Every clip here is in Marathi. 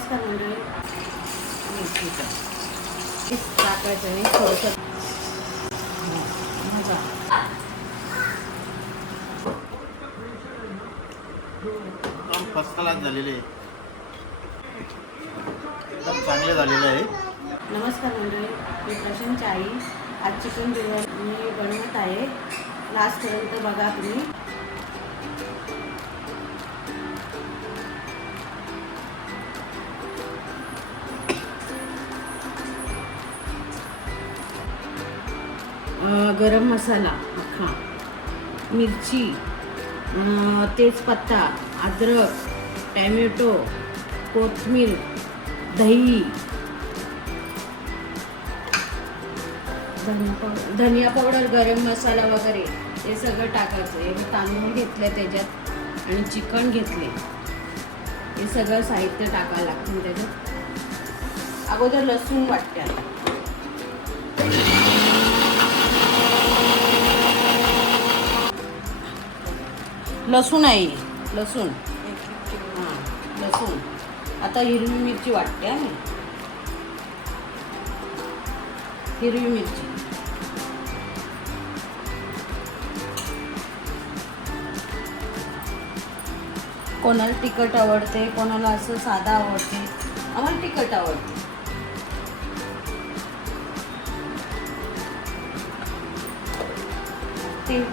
नमस्कार मंडळी. टाकायचं आहे थोडंसं फर्स्ट क्लास झालेले. आहे एकदम चांगले झालेले आहे. नमस्कार मंडळी. मी प्रशांत चाळी. आज चिकन बिर्याणी मी बनवत आहे. लास्टपर्यंत बघा तुम्ही. गरम मसाला अख्खा. मिरची तेजपत्ता अद्रक टॅमॅटो कोथमीर दही धनिया पावडर धनिया पावडर गरम मसाला वगैरे हे सगळं टाकायचं. हे मी तांदूळ घेतले त्याच्यात आणि चिकन घेतले. हे सगळं साहित्य टाकायला लागतं त्याच्यात. अगोदर लसूण वाटते आता. लसूण आहे लसूण. हां लसूण. आता हिरवी मिरची वाटते आहे हिरवी मिरची. कोणाला तिखट आवडते कोणाला असं साधा आवडते. आम्हाला तिखट आवडते. तेल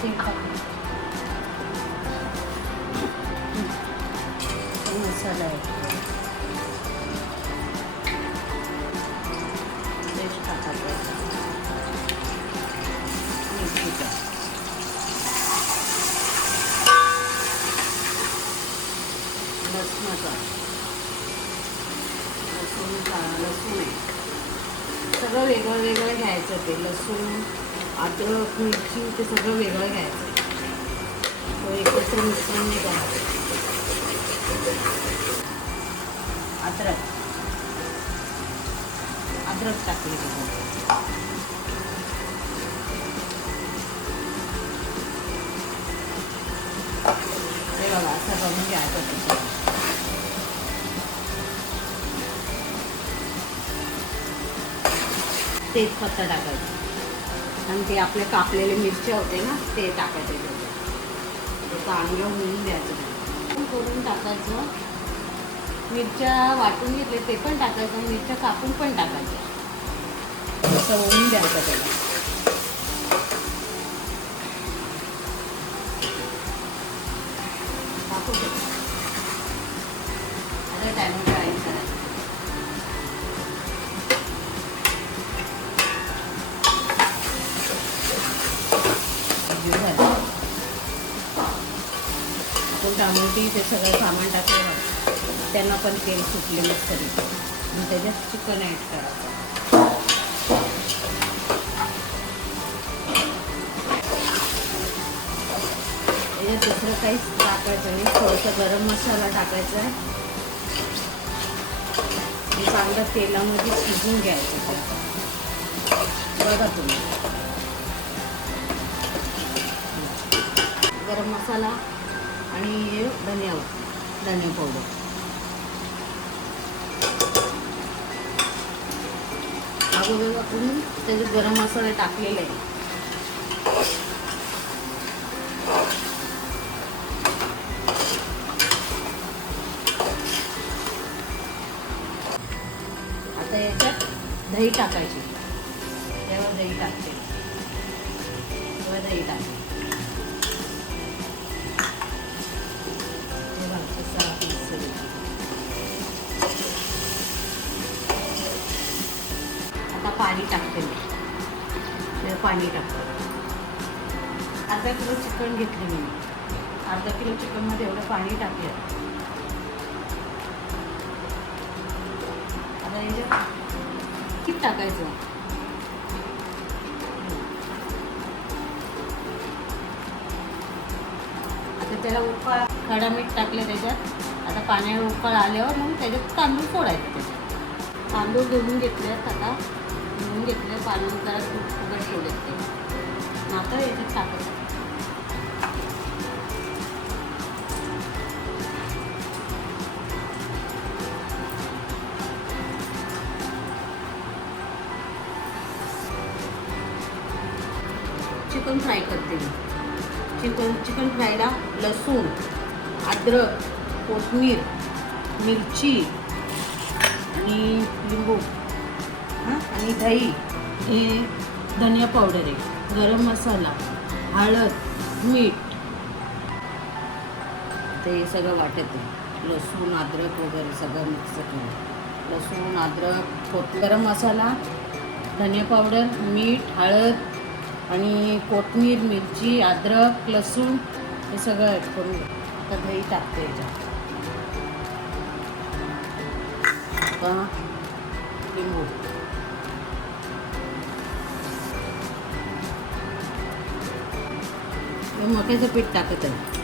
टाकतो मसाला आहे मिरचीचा लसणाचा लसूण का- लसूण आहे. सगळं वेगळं वेगळं घ्यायचं ते लसूण अद्रक मिरची ते सगळं वेगळं घ्यायचं. तो एकत्र मिश्रण नाही करायचं अद्रक. अद्रक टाकली हे बघा असं बघून घ्यायचं त्याच्यात. तेजपत्ता टाकायचा. आणि ते आपले कापलेले मिरच्या होते ना ते टाकायचे ते. चांगलं होऊन द्यायचं. करून टाकायचं. मिरच्या वाटून घेतले ते पण टाकायचं मिरच्या कापून पण टाकायचं. असं होऊन द्यायचं त्याला. टाकू आपण ते सगळं सामान टाकलं त्यांना पण तेल सुटले तरी आणि त्याच्यात चिकन ॲड करायचं. त्याच्यात दुसरं काहीच टाकायचं नाही थोडंसं गरम मसाला टाकायचा. आहे चांगलं तेलामध्ये शिजून घ्यायचं बघा तुम्ही. गरम मसाला आणि धनिया धनिया पावडर अगोदर आपण त्याच्यात गरम मसाले टाकलेले आहे आता याच्यात दही टाकायची टाकते मी. म्हणजे पाणी टाकतो. अर्धा किलो चिकन घेतले मी. अर्धा किलो चिकनमध्ये एवढं पाणी टाकलं. आता याच्यात किती टाकायचं? आता त्याला उकळ खडा मीठ टाकलं त्याच्यात. आता पाण्यावर उकळ आल्यावर मग त्याच्यात तांदूळ फोडायचे त्याच्यात तांदूळ धुवून घेतले आता. घेतलं पाणी खूप उघड ठेवले ते. नंतर येते टाकत चिकन फ्राय करते चिकन चिकन फ्रायला लसूण अद्रक कोथमीर मिरची आणि लिंबू. हां आणि दही हे धनिया पावडर आहे. गरम मसाला हळद मीठ. ते सगळं वाटत आहे. लसूण अद्रक वगैरे सगळं मिक्स करून. लसूण अद्रक कोथ गरम मसाला धनिया पावडर मीठ हळद आणि कोथमीर मिरची अद्रक लसूण हे सगळं ॲड करून आता दही टाकते याच्यात. लिंबू मोठ्याचं मक्याचं पीठ टाकत आहे.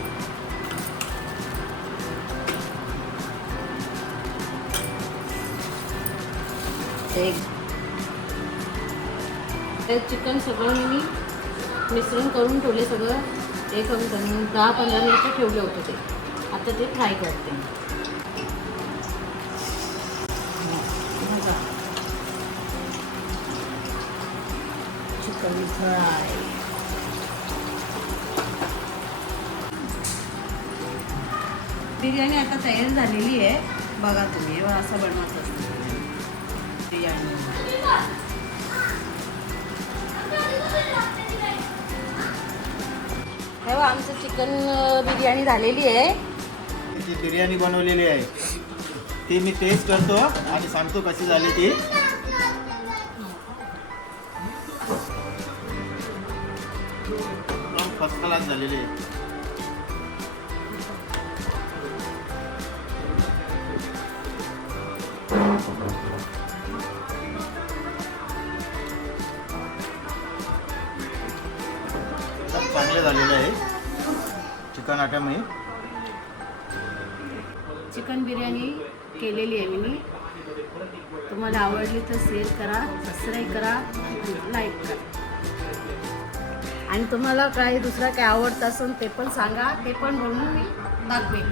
ते ते चिकन सगळं मी मिश्रण करून ठेवले सगळं. ते करून करून दहा पंधरा मिनिटं ठेवले होते ते. आता ते फ्राय करते. Chicken fry. बिर्याणी आता तयार झालेली आहे. बघा तुम्ही असं बनवत असतो. बिर्याणी. तेव्हा आमचं चिकन बिर्याणी झालेली आहे. जी बिर्याणी बनवलेली आहे. ती मी टेस्ट करतो आणि सांगतो कशी झाली ती. फर्स्ट क्लास झालेली आहे. चांगलं झालेलं आहे. चिकन आटम चिकन बिर्याणी केलेली आहे मी. तुम्हाला आवडली तर शेअर करा सबस्क्राईब करा लाईक करा. आणि तुम्हाला काही दुसरा काय आवडतं असेल ते पण सांगा ते पण बनवून मी दाखवेन.